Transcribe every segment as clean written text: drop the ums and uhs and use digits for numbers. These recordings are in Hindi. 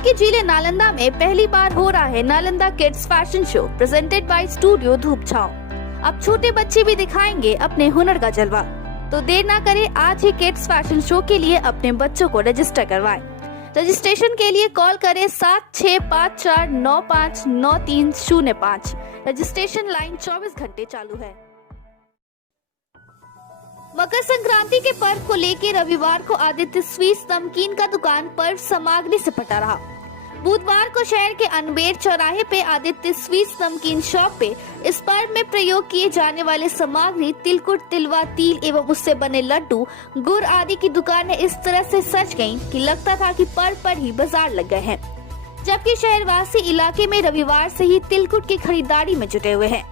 आपके जिले नालंदा में पहली बार हो रहा है Nalanda kids fashion show presented by studio धूप छांव। अब छोटे बच्चे भी दिखाएंगे अपने हुनर का जलवा। तो देर ना करें, आज ही किड्स फैशन शो के लिए अपने बच्चों को रजिस्टर करवाएं। रजिस्ट्रेशन के लिए कॉल करें 7654959305। रजिस्ट्रेशन लाइन 24 घंटे चालू है। मकर संक्रांति के पर्व को लेकर रविवार को आदित्य स्वीट्स नमकीन का दुकान पर्व सामग्री से पटा रहा। बुधवार को शहर के अनबेर चौराहे पे आदित्य स्वीट्स नमकीन शॉप पे इस पर्व में प्रयोग किए जाने वाले सामग्री तिलकुट, तिलवा, तिल एवं उससे बने लड्डू, गुड़ आदि की दुकानें इस तरह से सज गईं कि लगता था कि पर्व पर ही बाजार लग गए हैं। जबकि शहरवासी इलाके में रविवार से ही तिलकुट की खरीदारी में जुटे हुए हैं।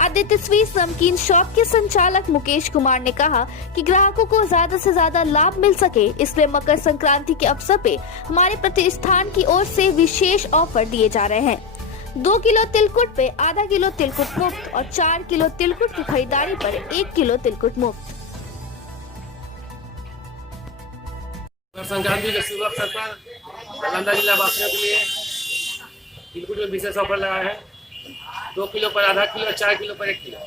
आदित्य स्वीट्स नमकीन शॉप के संचालक मुकेश कुमार ने कहा कि ग्राहकों को ज्यादा से ज्यादा लाभ मिल सके, इसलिए मकर संक्रांति के अवसर पे हमारे प्रतिष्ठान की ओर से विशेष ऑफर दिए जा रहे हैं। 2 किलो तिलकुट पे आधा किलो तिलकुट मुफ्त और 4 किलो तिलकुट की खरीदारी पर 1 किलो तिलकुट मुफ्त। मकर संक्रांति के शुभ अवसर पर नालंदा जिला वासियों के लिए तिलकुट में विशेष ऑफर लगा है। 2 किलो पर आधा किलो, 4 किलो पर 1 किलो।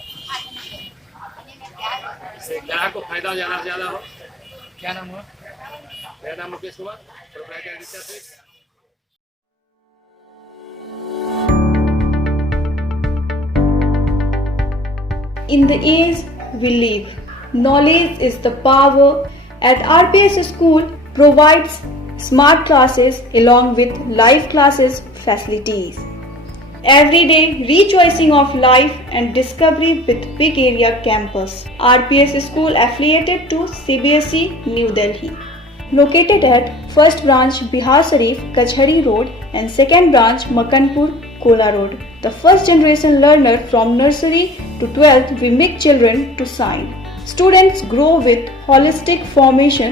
इससे ग्राहक को फायदा ज्यादा से ज्यादा हो। क्या नाम हुआ? मेरा नाम Mukesh Kumar, proprietor Aditya sweets. In the age we live, knowledge is the power. At RPS School provides smart classes along with live classes facilities. Every day rejoicing of life and discovery with big area campus. RPS School affiliated to CBSE New Delhi. Located at first branch Bihar Sharif, Kachhari Road and second branch Makanpur, Kola Road. The first generation learner from nursery to 12th we make children to shine. Students grow with holistic formation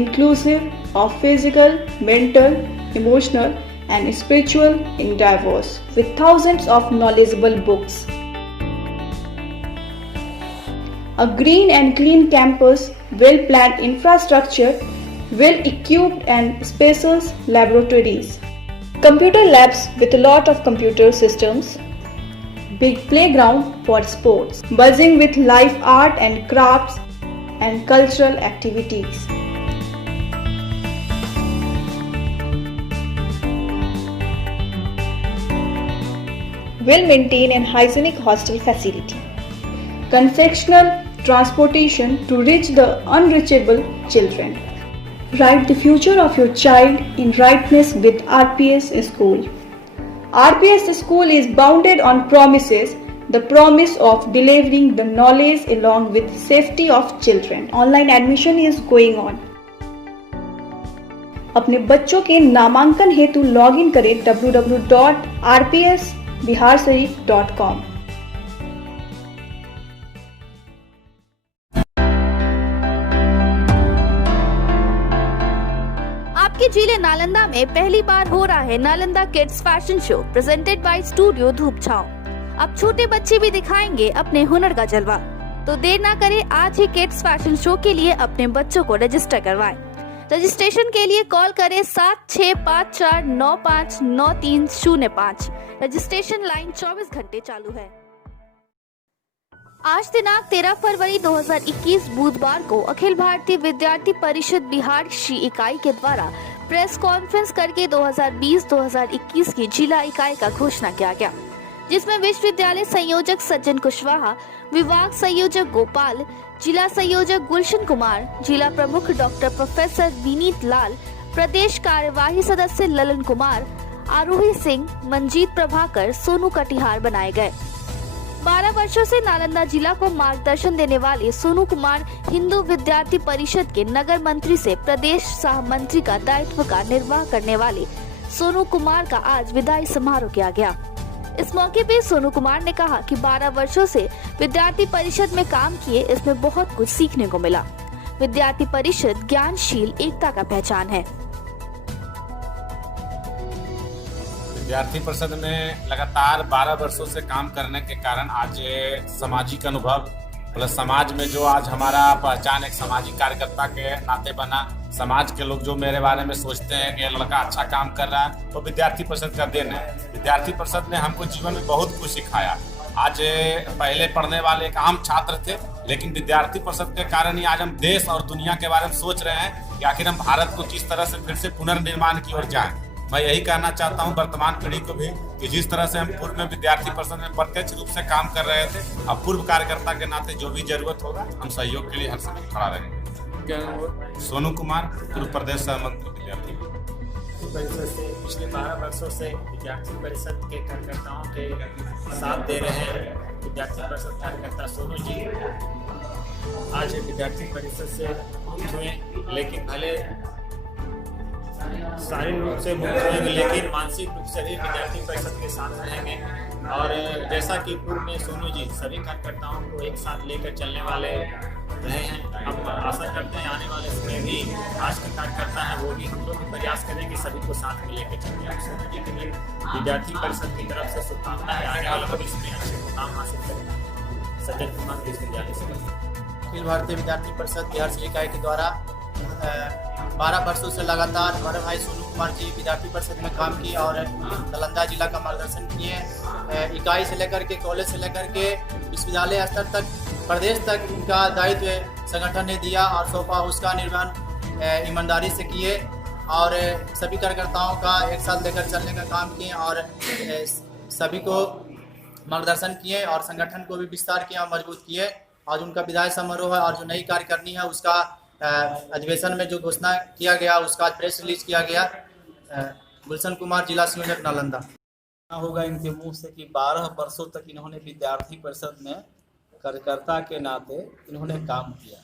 inclusive of physical, mental, emotional and spiritual endeavors with thousands of knowledgeable books. A green and clean campus, well-planned infrastructure, well-equipped and spacious laboratories, computer labs with a lot of computer systems, big playground for sports, buzzing with live art and crafts and cultural activities. Well-maintained and hygienic hostel facility, confectional transportation to reach the unreachable children. Write the future of your child in rightness with RPS School. RPS School is bounded on promises, the promise of delivering the knowledge along with safety of children. Online admission is going on. अपने बच्चों के नामांकन हेतु लॉगिन करें www.rpsbiharsharif.com। आपके जिले नालंदा में पहली बार हो रहा है Nalanda kids fashion show presented by studio धूप छांव। अब छोटे बच्चे भी दिखाएंगे अपने हुनर का जलवा। तो देर ना करें, आज ही किड्स फैशन शो के लिए अपने बच्चों को रजिस्टर करवाएं। रजिस्ट्रेशन के लिए कॉल करें 7654959305। रजिस्ट्रेशन लाइन 24 घंटे चालू है। आज दिनांक 13 फरवरी 2021 बुधवार को अखिल भारतीय विद्यार्थी परिषद बिहार शी इकाई के द्वारा प्रेस कॉन्फ्रेंस करके 2020-2021 की जिला इकाई का घोषणा किया गया, जिसमें विश्वविद्यालय संयोजक सज्जन कुशवाहा, विभाग संयोजक गोपाल, जिला संयोजक गुलशन कुमार, जिला प्रमुख डॉक्टर प्रोफेसर विनीत लाल, प्रदेश कार्यवाही सदस्य ललन कुमार, आरोही सिंह, मंजीत प्रभाकर, सोनू कटिहार बनाए गए। 12 वर्षों से नालंदा जिला को मार्गदर्शन देने वाले सोनू कुमार हिंदू विद्यार्थी परिषद के नगर मंत्री से प्रदेश सह मंत्री का दायित्व का निर्वाह करने वाले सोनू कुमार का आज विदाई समारोह किया गया। इस मौके पे सोनू कुमार ने कहा कि 12 वर्षों से विद्यार्थी परिषद में काम किए, इसमें बहुत कुछ सीखने को मिला। विद्यार्थी परिषद ज्ञानशील एकता का पहचान है। विद्यार्थी परिषद में लगातार 12 वर्षों से काम करने के कारण आज सामाजिक अनुभव प्लस समाज में जो आज हमारा पहचान एक सामाजिक कार्यकर्ता के नाते बना, समाज के लोग जो मेरे बारे में सोचते हैं कि ये लड़का अच्छा काम कर रहा है, वो विद्यार्थी परिषद का देन है। विद्यार्थी परिषद ने हमको जीवन में बहुत कुछ सिखाया। आज पहले पढ़ने वाले एक आम छात्र थे, लेकिन विद्यार्थी परिषद के कारण ही आज हम देश और दुनिया के बारे में सोच रहे हैं कि आखिर हम भारत को किस तरह से फिर से पुनर्निर्माण की ओर जाएं। मैं यही कहना चाहता हूं वर्तमान पीढ़ी को भी कि जिस तरह से हम पूर्व में विद्यार्थी परिषद में प्रत्यक्ष रूप से काम कर रहे थे, अब पूर्व कार्यकर्ता के नाते जो भी जरूरत होगा हम सहयोग के लिए हर समय खड़ा रहेंगे। सोनू कुमार, पूर्व प्रदेश सहमंत्री विद्यार्थी परिषद से पिछले 12 वर्षों से विद्यार्थी परिषद के कार्यकर्ताओं के साथ दे रहे हैं विद्यार्थी परिषद कार्यकर्ता सोनू जी। आज विद्यार्थी परिषद से मुक्त हुए, लेकिन भले शारीरिक रूप से मुक्त होंगे लेकिन मानसिक रूप से भी विद्यार्थी परिषद के साथ रहेंगे। और जैसा कि पूर्व में सोनू जी सभी कार्यकर्ताओं को एक साथ लेकर चलने वाले रहे हैं, हम आशा करते हैं आने वाले समय भी आज के कार्यकर्ता हैं वो भी हम लोग भी प्रयास करें कि सभी को साथ में लेकर चलें। सोनू जी के लिए विद्यार्थी परिषद की तरफ से शुभकामनाएं, आने वाले भविष्य में अच्छे मुकाम हासिल करें। सज्जन कुमार विश्वविद्यालय से अखिल भारतीय विद्यार्थी परिषद बिहार से इकाई के द्वारा 12 वर्षों से लगातार हमारे भाई सोनू कुमार जी विद्यार्थी परिषद में काम किए और नालंदा जिला का मार्गदर्शन किए। इकाई से लेकर के कॉलेज से लेकर के विश्वविद्यालय स्तर तक प्रदेश तक उनका दायित्व संगठन ने दिया और सौंपा, उसका निर्वहन ईमानदारी से किए और सभी कार्यकर्ताओं का एक साथ लेकर चलने का काम किए और सभी को मार्गदर्शन किए और संगठन को भी विस्तार किया, मजबूत किए। आज उनका विदाई समारोह है और जो नई कार्यकारिणी है उसका अधिवेशन में जो घोषणा किया गया उसका आज प्रेस रिलीज किया गया। गुलशन कुमार, जिला संयोजक, नालंदा। होगा इनके मुंह से कि 12 वर्षों तक इन्होंने विद्यार्थी परिषद में कार्यकर्ता के नाते इन्होंने काम किया।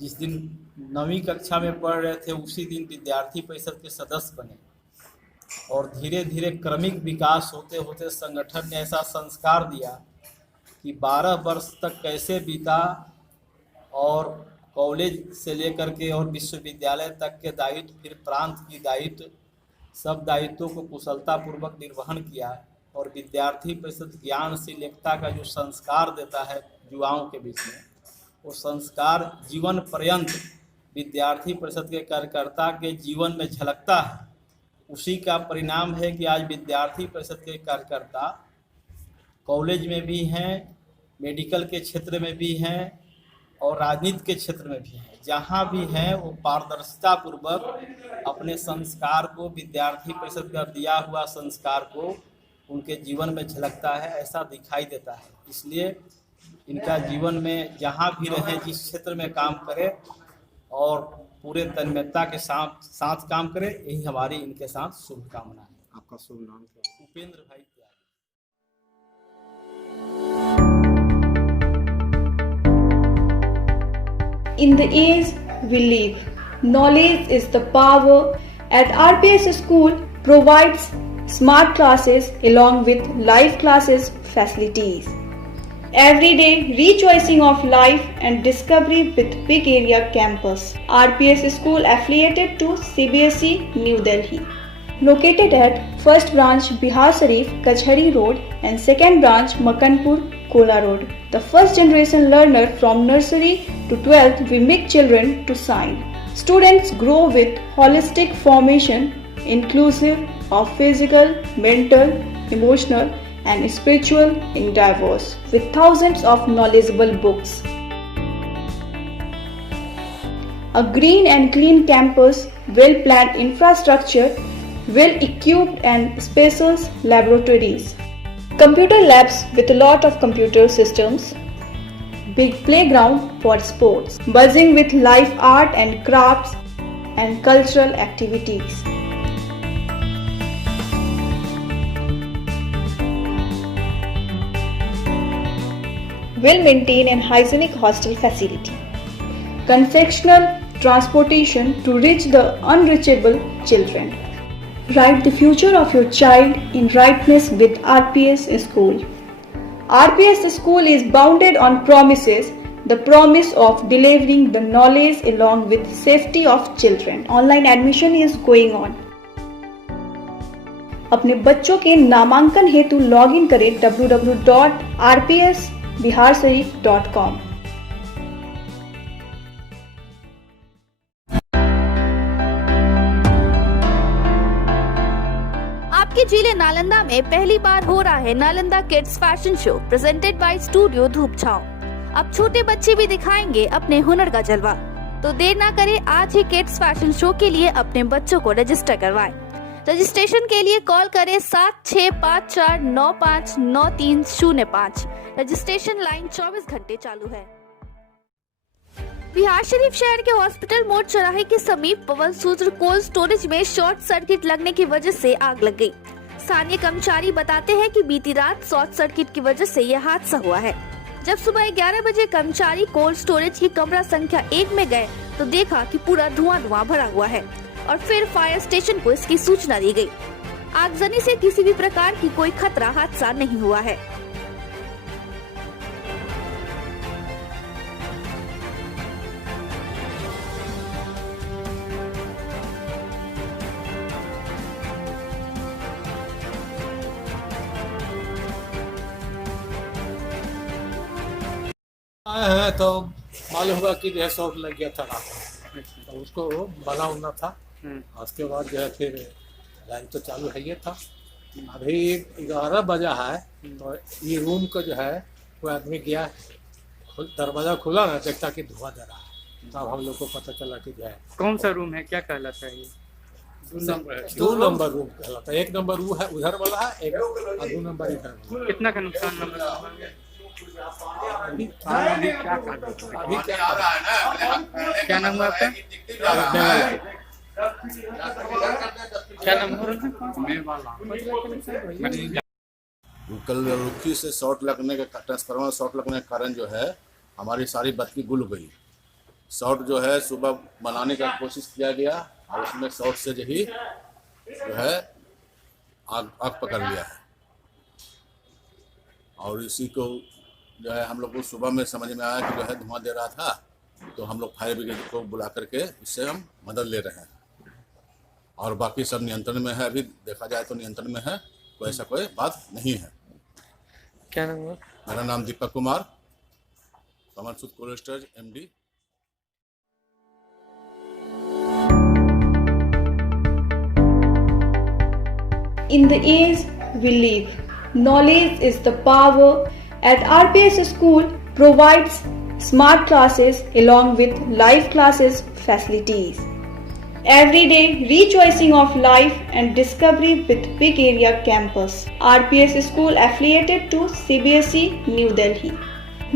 जिस दिन 9वीं कक्षा में पढ़ रहे थे उसी दिन विद्यार्थी परिषद के सदस्य बने और धीरे धीरे क्रमिक विकास होते होते संगठन ने ऐसा संस्कार दिया कि 12 वर्ष तक कैसे बीता और कॉलेज से लेकर के और विश्वविद्यालय तक के दायित्व, फिर प्रांत की दायित्व, सब दायित्वों को कुशलतापूर्वक निर्वहन किया और विद्यार्थी परिषद ज्ञानशील एकता का जो संस्कार देता है युवाओं के बीच में, वो संस्कार जीवन पर्यंत विद्यार्थी परिषद के कार्यकर्ता के जीवन में झलकता है। उसी का परिणाम है कि आज विद्यार्थी परिषद के कार्यकर्ता कॉलेज में भी हैं, मेडिकल के क्षेत्र में भी हैं और राजनीति के क्षेत्र में भी हैं। जहाँ भी हैं वो पारदर्शिता पूर्वक अपने संस्कार को, विद्यार्थी परिषद का दिया हुआ संस्कार को उनके जीवन में झलकता है, ऐसा दिखाई देता है। इसलिए इनका जीवन में जहाँ भी रहे, जिस क्षेत्र में काम करे और पूरे तन्मयता के साथ काम करे, यही हमारी इनके साथ शुभकामना है। आपका शुभ नाम क्या है? उपेंद्र भाई। In the age we live, knowledge is the power. At RPS School provides smart classes along with live classes facilities. Every day rejoicing of life and discovery with big area campus. RPS School affiliated to CBSE New Delhi. Located at first branch Bihar Sharif, Kachhari Road and second branch Makanpur, Kola Road. The first generation learner from nursery to 12th, we make children to shine. Students grow with holistic formation inclusive of physical, mental, emotional and spiritual endeavors with thousands of knowledgeable books. A green and clean campus, well-planned infrastructure, well-equipped and spacious laboratories. Computer labs with a lot of computer systems. Big playground for sports. Buzzing with live art and crafts and cultural activities. Well-maintained and hygienic hostel facility. Confectional transportation to reach the unreachable children. Write the future of your child in rightness with RPS School. RPS School is bounded on promises, the promise of delivering the knowledge along with safety of children. Online admission is going on. अपने बच्चों के नामांकन हेतु लॉगिन करें www.rpsbiharsharif.com। आपके जिले नालंदा में पहली बार हो रहा है Nalanda kids fashion show presented by studio धूप छांव। अब छोटे बच्चे भी दिखाएंगे अपने हुनर का जलवा। तो देर ना करें, आज ही किड्स फैशन शो के लिए अपने बच्चों को रजिस्टर करवाएं। रजिस्ट्रेशन के लिए कॉल करें 7654959305। रजिस्ट्रेशन लाइन 24 घंटे चालू है। बिहार शरीफ शहर के हॉस्पिटल मोड़ चौराहे के समीप पवन सूत्र कोल्ड स्टोरेज में शॉर्ट सर्किट लगने की वजह से आग लग गई। स्थानीय कर्मचारी बताते हैं कि बीती रात शॉर्ट सर्किट की वजह से यह हादसा हुआ है। जब सुबह 11 बजे कर्मचारी कोल्ड स्टोरेज की कमरा संख्या 1 में गए तो देखा कि पूरा धुआं भरा हुआ है और फिर फायर स्टेशन को इसकी सूचना दी गई। आगजनी से किसी भी प्रकार की कोई खतरा हादसा नहीं हुआ है। आए हैं तो मालूम हुआ कि जो है शॉर्ट लग गया था रात में, तो उसको बना होना था। उसके बाद जो है फिर लाइन तो चालू है ये था। अभी 11 बजा है तो ये रूम का जो है कोई आदमी गया, दरवाजा खुला ना, देखता कि धुआं दे रहा है। तब हम लोग को पता चला कि जो है कौन सा रूम है, क्या कहलाता है ये? 2 नंबर रूम कहलाता है। 1 नंबर रूम है उधर वाला है, 2 नंबर इधर। कितना का नुकसान नंबर? अभी क्या नाम है आपका? क्या नाम है? कल रुखी से शॉर्ट लगने का ट्रांसफार्मर शॉर्ट लगने के कारण जो है हमारी सारी बत्ती गुल गई। शॉर्ट जो है सुबह बनाने का कोशिश किया गया और उसमें शॉर्ट से जो है आग पकड़ लिया है। और इसी को जो है हम लोग को सुबह में समझ में आया कि जो है धुआं दे रहा था, तो हम लोग फायर ब्रिगेड को बुला करके इससे हम मदद ले रहे हैं। और बाकी सब नियंत्रण में है। अभी देखा जाए तो नियंत्रण में है, कोई ऐसा कोई बात नहीं है। क्या नाम है? मेरा नाम दीपक कुमार, पवन सूत्र cold storage MD। In the age we live, knowledge is the power. At RPS School provides smart classes along with live classes facilities. Every day rechoicing of life and discovery with big area campus. RPS School affiliated to CBSE New Delhi.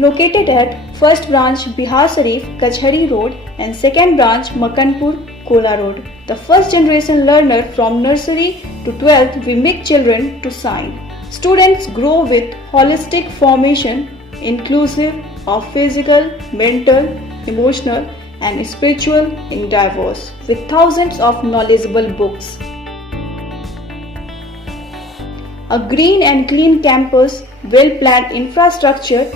Located at first branch Bihar Sharif Kachhari Road and second branch Makanpur Kola Road. The first generation learner from nursery to 12th we make children to shine. Students grow with holistic formation inclusive of physical, mental, emotional and spiritual endeavors with thousands of knowledgeable books. A green and clean campus, well-planned infrastructure,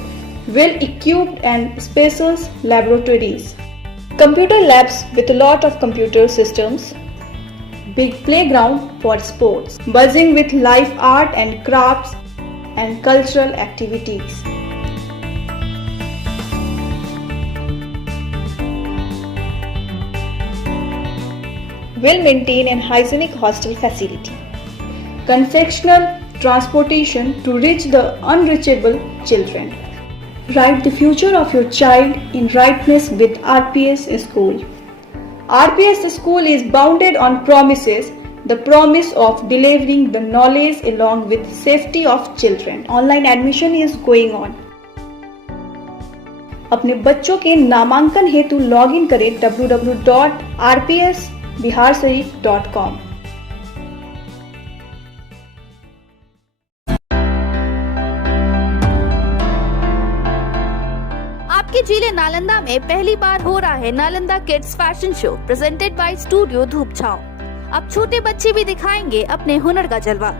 well-equipped and spacious laboratories. Computer labs with a lot of computer systems. Big playground for sports, buzzing with live art and crafts and cultural activities. Well-maintained and hygienic hostel facility. Confectional transportation to reach the unreachable children. Write the future of your child in rightness with RPS School. RPS School is bounded on promises, the promise of delivering the knowledge along with safety of children. Online admission is going on. अपने बच्चों के नामांकन हेतु लॉगिन करें www.rpsbiharsharif.com। आपके जिले नालंदा में पहली बार हो रहा है Nalanda kids fashion show presented by studio धूप छांव। अब छोटे बच्चे भी दिखाएंगे अपने हुनर का जलवा।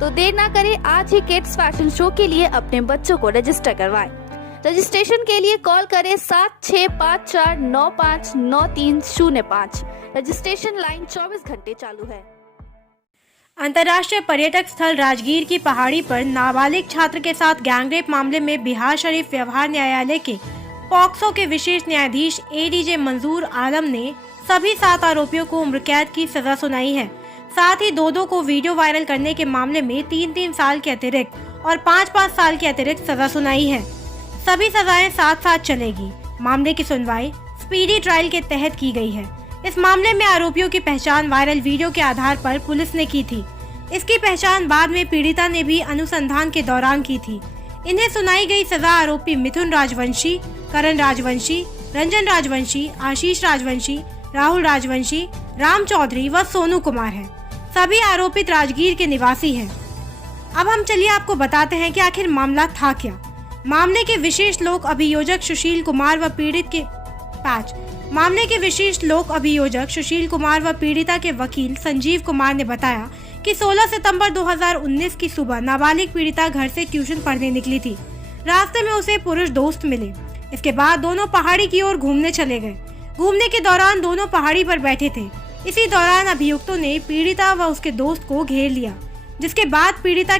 तो देर ना करें, आज ही किड्स फैशन शो के लिए अपने बच्चों को रजिस्टर करवाएं। रजिस्ट्रेशन के लिए कॉल करें 7654959305। रजिस्ट्रेशन लाइन 24 घंटे चालू है। अंतर्राष्ट्रीय पर्यटक स्थल राजगीर की पहाड़ी पर नाबालिग छात्र के साथ गैंगरेप मामले में बिहार शरीफ व्यवहार न्यायालय के पॉक्सो के विशेष न्यायाधीश ADJ मंजूर आलम ने सभी 7 आरोपियों को उम्र कैद की सजा सुनाई है। साथ ही दो को वीडियो वायरल करने के मामले में 3-3 साल के अतिरिक्त और 5-5 साल के अतिरिक्त सजा सुनाई है। सभी सजाएं साथ साथ चलेगी। मामले की सुनवाई स्पीडी ट्रायल के तहत की गई है। इस मामले में आरोपियों की पहचान वायरल वीडियो के आधार पर पुलिस ने की थी। इसकी पहचान बाद में पीड़िता ने भी अनुसंधान के दौरान की थी। इन्हें सुनाई गई सजा आरोपी मिथुन राजवंशी, करण राजवंशी, रंजन राजवंशी, आशीष राजवंशी, राहुल राजवंशी, राम चौधरी व सोनू कुमार है। सभी आरोपित राजगीर के निवासी हैं। अब हम चलिए आपको बताते हैं कि आखिर मामला था क्या। मामले के विशेष लोक अभियोजक सुशील कुमार व पीड़िता के वकील संजीव कुमार ने बताया कि 16 सितंबर 2019 की सुबह नाबालिग पीड़िता घर से ट्यूशन पढ़ने निकली थी। रास्ते में उसे पुरुष दोस्त मिले। इसके बाद दोनों पहाड़ी की ओर घूमने चले गए। घूमने के दौरान दोनों पहाड़ी पर बैठे थे। इसी दौरान अभियुक्तों ने पीड़िता व उसके दोस्त को घेर लिया, जिसके बाद पीड़िता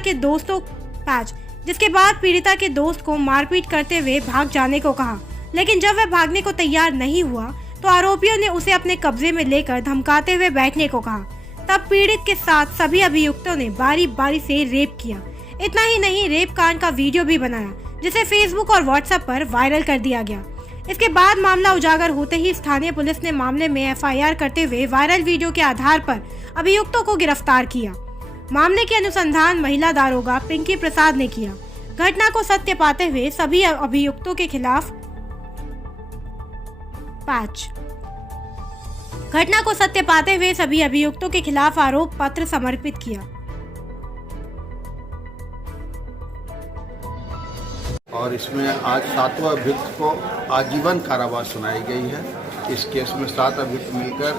के दोस्त को मारपीट करते हुए भाग जाने को कहा। लेकिन जब वह भागने को तैयार नहीं हुआ तो आरोपियों ने उसे अपने कब्जे में लेकर धमकाते हुए बैठने को कहा। तब पीड़ित के साथ सभी अभियुक्तों ने बारी बारी से रेप किया। इतना ही नहीं, रेप कांड का वीडियो भी बनाया, जिसे फेसबुक और व्हाट्सएप पर वायरल कर दिया गया। इसके बाद मामला उजागर होते ही स्थानीय पुलिस ने मामले में एफआईआर करते हुए वायरल वीडियो के आधार पर अभियुक्तों को गिरफ्तार किया। मामले के अनुसंधान महिला दारोगा पिंकी प्रसाद ने किया। घटना को सत्य पाते हुए सभी अभियुक्तों के खिलाफ आरोप पत्र समर्पित किया। और इसमें आज 7वां अभियुक्त को आजीवन कारावास सुनाई गई है। इस केस में 7 अभियुक्त मिलकर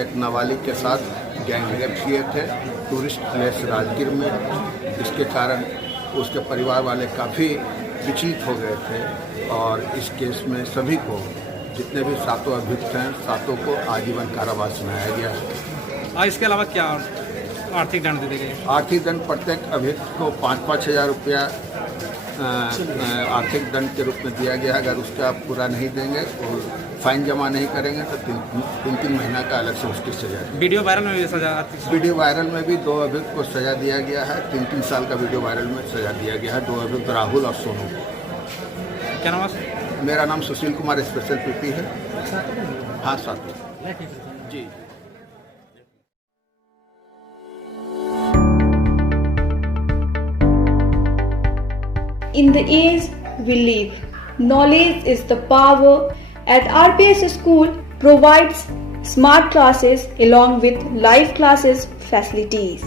एक नाबालिग के साथ गैंगरेप किए थे टूरिस्ट प्लेस राजगीर में। इसके कारण उसके परिवार वाले काफ़ी विचलित हो गए थे और इस केस में सभी को, जितने भी 7 अभियुक्त हैं, 7 को आजीवन कारावास सुनाया गया है। इसके अलावा क्या आर्थिक दंड दे गए? आर्थिक दंड प्रत्येक अभियुक्त को 5-5 हज़ार रुपया आर्थिक दंड के रूप में दिया गया है। अगर उसका पूरा नहीं देंगे और फाइन जमा नहीं करेंगे तो 3 महीना का अलग से उसकी सजा। वीडियो वायरल में भी सजा? वीडियो वायरल में भी 2 अभियुक्त को सजा दिया गया है। 3 साल का वीडियो वायरल में सजा दिया गया है 2 अभियुक्त, राहुल और सोनू। क्या नाम है? मेरा नाम सुशील कुमार स्पेशल पीपी है। हाँ, 7 जी। In the age we live, knowledge is the power. At RPS School provides smart classes along with live classes facilities.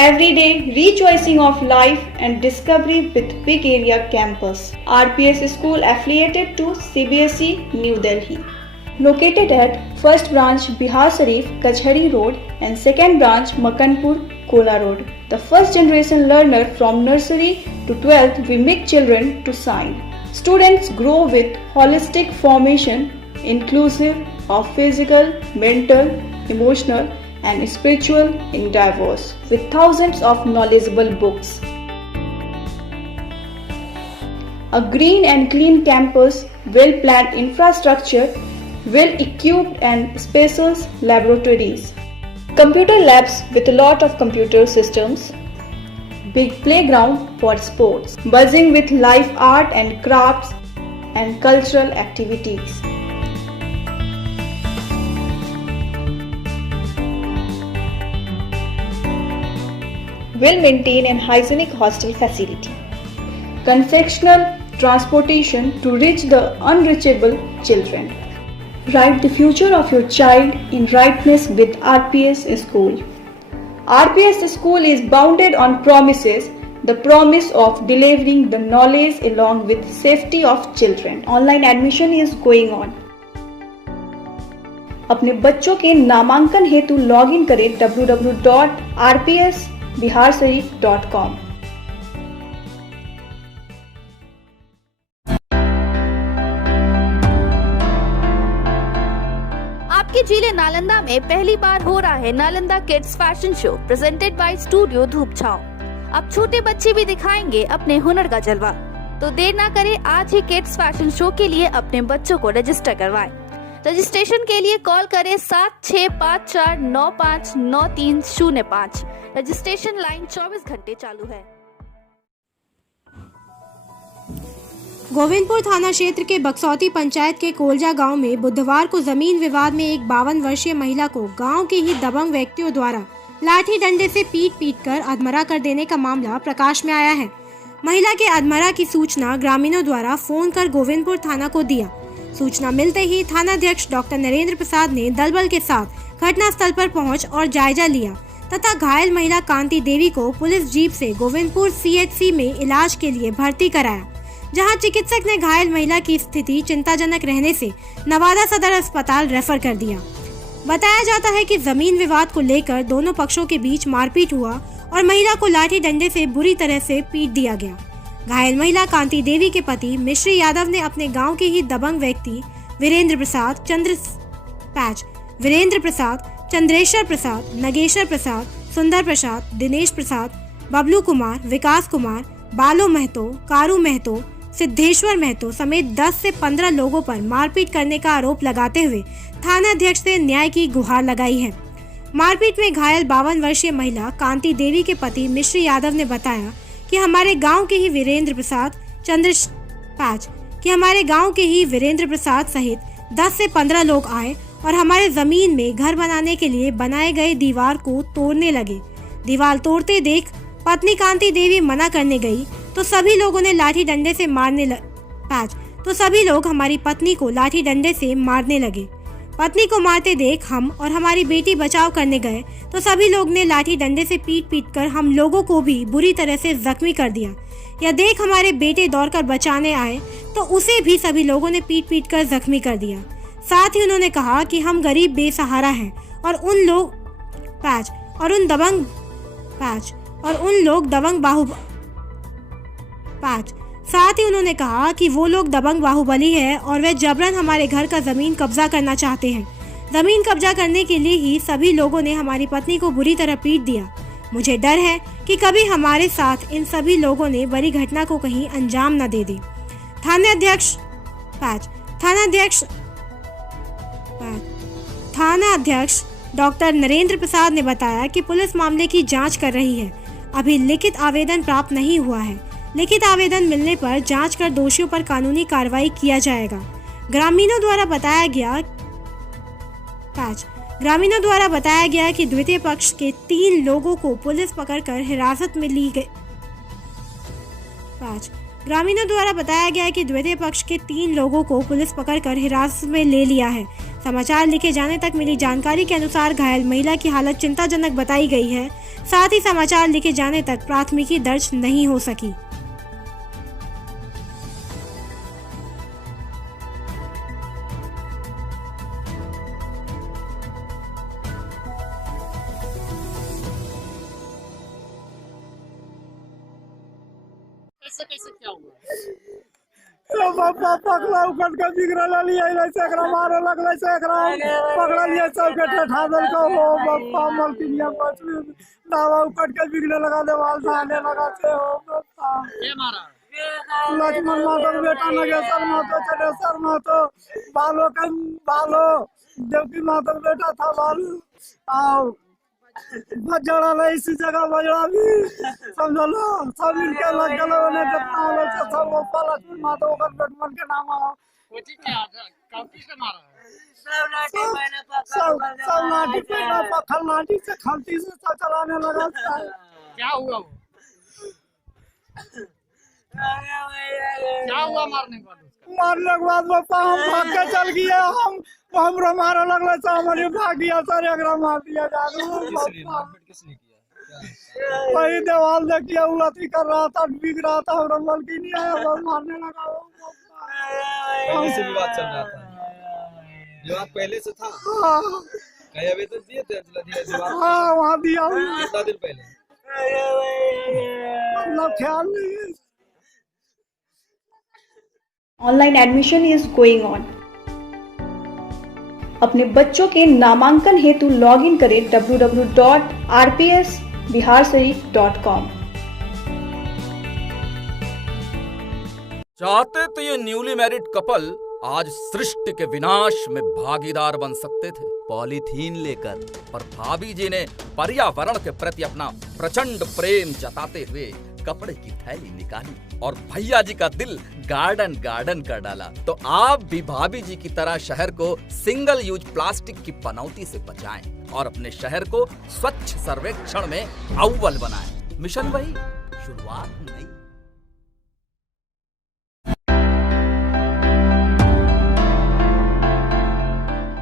Every day rejoicing of life and discovery with big area campus. RPS School affiliated to CBSE New Delhi. Located at first branch Bihar Sharif, Kachhari Road and second branch Makanpur, Kola Road. The first generation learner from nursery to 12th, we make children to shine. Students grow with holistic formation inclusive of physical, mental, emotional and spiritual endeavors with thousands of knowledgeable books. A green and clean campus, well-planned infrastructure, well-equipped and spacious laboratories. Computer labs with a lot of computer systems. Big playground for sports. Buzzing with live art and crafts and cultural activities. Well-maintained and hygienic hostel facility. Concessional transportation to reach the unreachable children. Write the future of your child in rightness with RPS School. RPS School is bounded on promises, the promise of delivering the knowledge along with safety of children. Online admission is going on. अपने बच्चों के नामांकन हेतु लॉगिन करें www.rpsbiharsharif.com। आपके जिले नालंदा में पहली बार हो रहा है Nalanda kids fashion show presented by studio धूप छांव। अब छोटे बच्चे भी दिखाएंगे अपने हुनर का जलवा। तो देर ना करें, आज ही किड्स फैशन शो के लिए अपने बच्चों को रजिस्टर करवाएं। रजिस्ट्रेशन के लिए कॉल करें 7654959305। रजिस्ट्रेशन लाइन 24 घंटे चालू है। गोविंदपुर थाना क्षेत्र के बक्सौती पंचायत के कोलजा गांव में बुधवार को जमीन विवाद में एक 52 वर्षीय महिला को गांव के ही दबंग व्यक्तियों द्वारा लाठी डंडे से पीट कर अधमरा कर देने का मामला प्रकाश में आया है। महिला के अधमरा की सूचना ग्रामीणों द्वारा फोन कर गोविंदपुर थाना को दिया। सूचना मिलते ही थानाध्यक्ष डॉक्टर नरेंद्र प्रसाद ने दलबल के साथ घटनास्थल पर पहुंच और जायजा लिया तथा घायल महिला कांति देवी को पुलिस जीप से गोविंदपुर CHC में इलाज के लिए भर्ती कराया, जहां चिकित्सक ने घायल महिला की स्थिति चिंताजनक रहने से नवादा सदर अस्पताल रेफर कर दिया। बताया जाता है कि जमीन विवाद को लेकर दोनों पक्षों के बीच मारपीट हुआ और महिला को लाठी डंडे से बुरी तरह से पीट दिया गया। घायल महिला कांति देवी के पति मिश्री यादव ने अपने गांव के ही दबंग व्यक्ति वीरेंद्र प्रसाद, चंद्रेश्वर प्रसाद, नगेश्वर प्रसाद, सुंदर प्रसाद, दिनेश प्रसाद, बबलू कुमार, विकास कुमार, बालो महतो, कारू महतो, सिद्धेश्वर महतो समेत 10 से 15 लोगों पर मारपीट करने का आरोप लगाते हुए थानाध्यक्ष से न्याय की गुहार लगाई है। मारपीट में घायल 52 वर्षीय महिला कांति देवी के पति मिश्री यादव ने बताया कि हमारे गांव के ही वीरेंद्र प्रसाद सहित 10 से 15 लोग आए और हमारे जमीन में घर बनाने के लिए बनाए गए दीवार को तोड़ने लगे। दीवार तोड़ते देख पत्नी कांति देवी मना करने गई तो सभी लोग हमारी पत्नी को लाठी डंडे से मारने लगे। पत्नी को मारते देख हम और हमारी बेटी बचाव करने गए तो सभी लोग ने लाठी डंडे से पीट कर हम लोगों को भी बुरी तरह से जख्मी कर दिया। यह देख हमारे बेटे दौड़कर बचाने आए तो उसे भी सभी लोगों ने पीट कर जख्मी कर दिया। साथ ही उन्होंने कहा कि हम गरीब बेसहारा हैं और उन लोग दबंग बाहुबली है और वे जबरन हमारे घर का जमीन कब्जा करना चाहते हैं। जमीन कब्जा करने के लिए ही सभी लोगों ने हमारी पत्नी को बुरी तरह पीट दिया। मुझे डर है कि कभी हमारे साथ इन सभी लोगों ने बड़ी घटना को कहीं अंजाम न दे दे। थानाध्यक्ष डॉक्टर नरेंद्र प्रसाद ने बताया कि पुलिस मामले की जांच कर रही है। अभी लिखित आवेदन प्राप्त नहीं हुआ है। लिखित आवेदन मिलने पर जांच कर दोषियों पर कानूनी कार्रवाई किया जाएगा। ग्रामीणों द्वारा बताया गया कि द्वितीय पक्ष के 3 लोगों को पुलिस पकड़कर हिरासत में ली गई। ग्रामीणों द्वारा बताया गया कि द्वितीय पक्ष के 3 लोगों को पुलिस पकड़कर हिरासत में ले लिया है। समाचार लिखे जाने तक मिली जानकारी के अनुसार घायल महिला की हालत चिंताजनक बताई गई है। साथ ही समाचार लिखे जाने तक प्राथमिकी दर्ज नहीं हो सकी। कैसे क्या हुआ? पापा पकड़ा उकड़ के बिगड़ल लिया से एकरा मारे लगले से एकरा पकड़ा लिया चौके ठा देल को हो बापा मलकिनिया बचले दावा उकड़ के बिगड़े लगा देवाल धाने लगा से हो बापा के मारा? लक्ष्मण माता बेटा नगेश्वर माता चलेश्वर माता बालो देवकी माता बेटा था बालू आओ बजड़ा ले इसी जगह बजड़ा भी समझ लो सब मिलके लग गए उन्हें जितना हो से सब वो लक्ष्मण माता ओकर बेटमन के नाम आओ कोची क्या काउंटी से मारा? सब लाठी पे ना पत्थर लाठी से खलती से सब चलाने लगा। क्या हुआ वो? क्या हुआ मारने के बाद पापा हम भाग के चल गए। हमरा मारा लगला से हमारे भाग गया सर एकरा मार दिया जादू। किसने किया? वही देवाल देखिए वो अति कर रहा था बिग रहा था हमरा मलकी नहीं आया वो मारने लगा। पहले से विवाद चल रहा था? विवाद पहले से था? कहीं आवेदन दिए थे? हाँ वहाँ दिया। कितना दिन पहले? मतलब ख्याल नहीं है। Online admission is going on. अपने बच्चों के नामांकन हेतु लॉग इन करें www.rpsbiharshariff.com। चाहते तो ये न्यूली मैरिड कपल आज सृष्टि के विनाश में भागीदार बन सकते थे पॉलीथीन लेकर, पर भाभी जी ने पर्यावरण के प्रति अपना प्रचंड प्रेम जताते हुए कपड़े की थैली निकाली और भैया जी का दिल गार्डन गार्डन कर डाला। तो आप भी भाभी जी की तरह शहर को सिंगल यूज प्लास्टिक की पनौती से बचाएं और अपने शहर को स्वच्छ सर्वेक्षण में अव्वल बनाएं। मिशन वही, शुरुआत नई।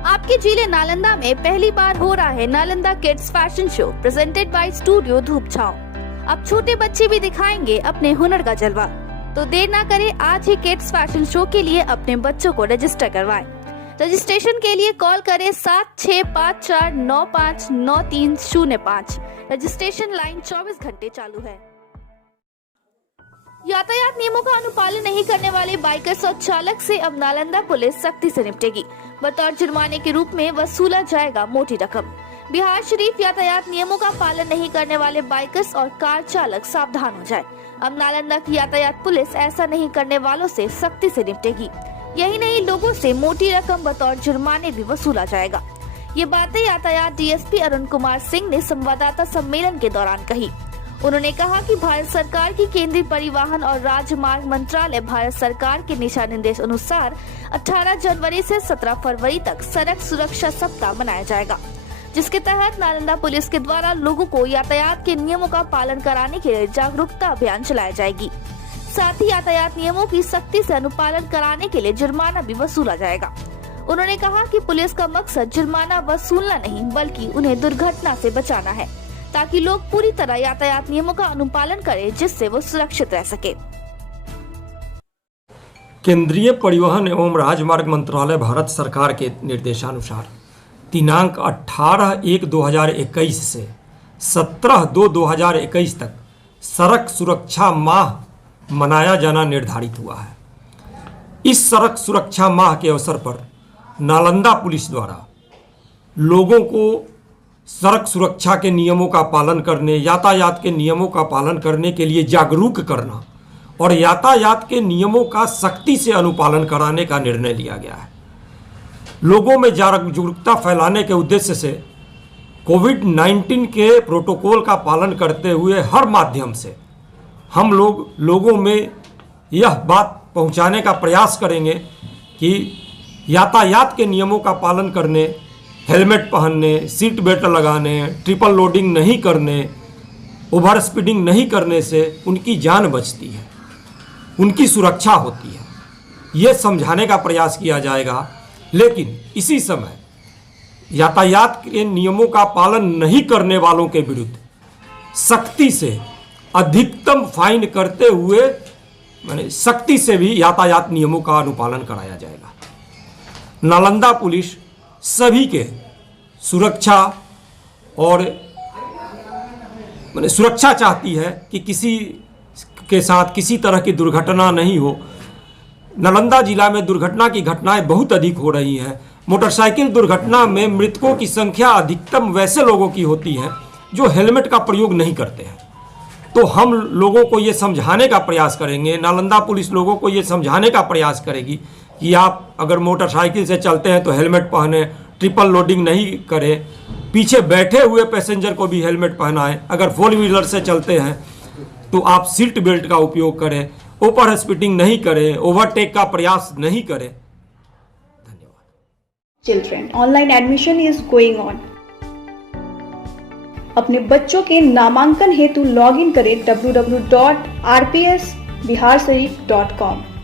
आपके जिले नालंदा में पहली बार हो रहा है Nalanda kids fashion show presented by studio धूप छांव। अब छोटे बच्चे भी दिखाएंगे अपने हुनर का जलवा। तो देर ना करें, आज ही किड्स फैशन शो के लिए अपने बच्चों को रजिस्टर करवाएं। रजिस्ट्रेशन के लिए कॉल करें 7654959305। रजिस्ट्रेशन लाइन 24 घंटे चालू है। यातायात नियमों का अनुपालन नहीं करने वाले बाइकर्स और चालक से अब नालंदा पुलिस सख्ती से निपटेगी। बतौर जुर्माने के रूप में वसूला जाएगा मोटी रकम। बिहार शरीफ यातायात नियमों का पालन नहीं करने वाले बाइकर्स और कार चालक सावधान हो जाए। अब नालंदा की यातायात पुलिस ऐसा नहीं करने वालों से सख्ती से निपटेगी। यही नहीं, लोगों से मोटी रकम बतौर जुर्माने भी वसूला जाएगा। ये बातें यातायात डीएसपी अरुण कुमार सिंह ने संवाददाता सम्मेलन के दौरान कही। उन्होंने कहा कि भारत सरकार की केंद्रीय परिवहन और राजमार्ग मंत्रालय भारत सरकार के दिशा निर्देश अनुसार 18 जनवरी से 17 फरवरी तक सड़क सुरक्षा सप्ताह मनाया जाएगा, जिसके तहत नालंदा पुलिस के द्वारा लोगों को यातायात के नियमों का पालन कराने के लिए जागरूकता अभियान चलाई जाएगी। साथ ही यातायात नियमों की सख्ती से अनुपालन कराने के लिए जुर्माना भी वसूला जाएगा। उन्होंने कहा कि पुलिस का मकसद जुर्माना वसूलना नहीं, बल्कि उन्हें दुर्घटना से बचाना है, ताकि लोग पूरी तरह यातायात नियमों का अनुपालन करें, जिससे वो सुरक्षित रह सके। केंद्रीय परिवहन एवं राजमार्ग मंत्रालय भारत सरकार के निर्देशानुसार दिनांक 18/1/2021 से 17/2/2021 तक सड़क सुरक्षा माह मनाया जाना निर्धारित हुआ है। इस सड़क सुरक्षा माह के अवसर पर नालंदा पुलिस द्वारा लोगों को सड़क सुरक्षा के नियमों का पालन करने, यातायात के नियमों का पालन करने के लिए जागरूक करना और यातायात के नियमों का सख्ती से अनुपालन कराने का निर्णय लिया गया है। लोगों में जागरूकता फैलाने के उद्देश्य से कोविड-19 के प्रोटोकॉल का पालन करते हुए हर माध्यम से हम लोगों में यह बात पहुंचाने का प्रयास करेंगे कि यातायात के नियमों का पालन करने, हेलमेट पहनने, सीट बेल्ट लगाने, ट्रिपल लोडिंग नहीं करने, ओवर स्पीडिंग नहीं करने से उनकी जान बचती है, उनकी सुरक्षा होती है, ये समझाने का प्रयास किया जाएगा। लेकिन इसी समय यातायात के नियमों का पालन नहीं करने वालों के विरुद्ध सख्ती से अधिकतम फाइन करते हुए माने सख्ती से भी यातायात नियमों का अनुपालन कराया जाएगा। नालंदा पुलिस सभी के सुरक्षा और माने सुरक्षा चाहती है कि किसी के साथ किसी तरह की दुर्घटना नहीं हो। नालंदा जिला में दुर्घटना की घटनाएं बहुत अधिक हो रही हैं। मोटरसाइकिल दुर्घटना में मृतकों की संख्या अधिकतम वैसे लोगों की होती है जो हेलमेट का प्रयोग नहीं करते हैं। तो हम लोगों को ये समझाने का प्रयास करेंगे, नालंदा पुलिस लोगों को ये समझाने का प्रयास करेगी कि आप अगर मोटरसाइकिल से चलते हैं तो हेलमेट पहने, ट्रिपल लोडिंग नहीं करें, पीछे बैठे हुए पैसेंजर को भी हेलमेट पहनाएं। अगर फोर व्हीलर से चलते हैं तो आप सीट बेल्ट का उपयोग करें, ओवर स्पीडिंग नहीं करें, ओवरटेक का प्रयास नहीं करें। Children online admission is going on. अपने बच्चों के नामांकन हेतु लॉगिन करें www.rpsbiharsharif.com।